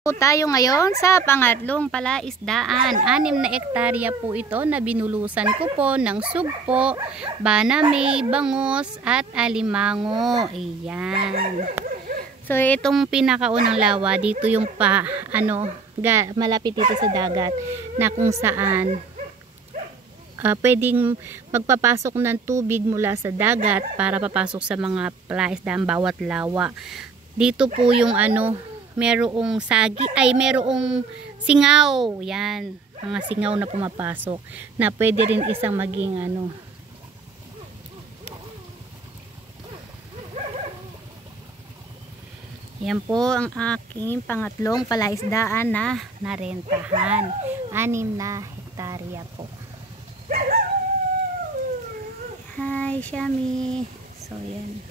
Po tayo ngayon sa pangatlong palaisdaan. 6 na hektarya po ito na binulusan ko po ng sugpo, baname, bangos at alimango. Ayan. So itong pinakaunang lawa dito yung malapit dito sa dagat na kung saan pwedeng magpapasok ng tubig mula sa dagat para papasok sa mga palaisdaan bawat lawa. Dito po yung merong merong singaw. Yan, mga singaw na pumapasok na pwede rin isang maging Yan po ang aking pangatlong palaisdaan na narentahan. 6 na hektarya po. Hi, Shami. So yan.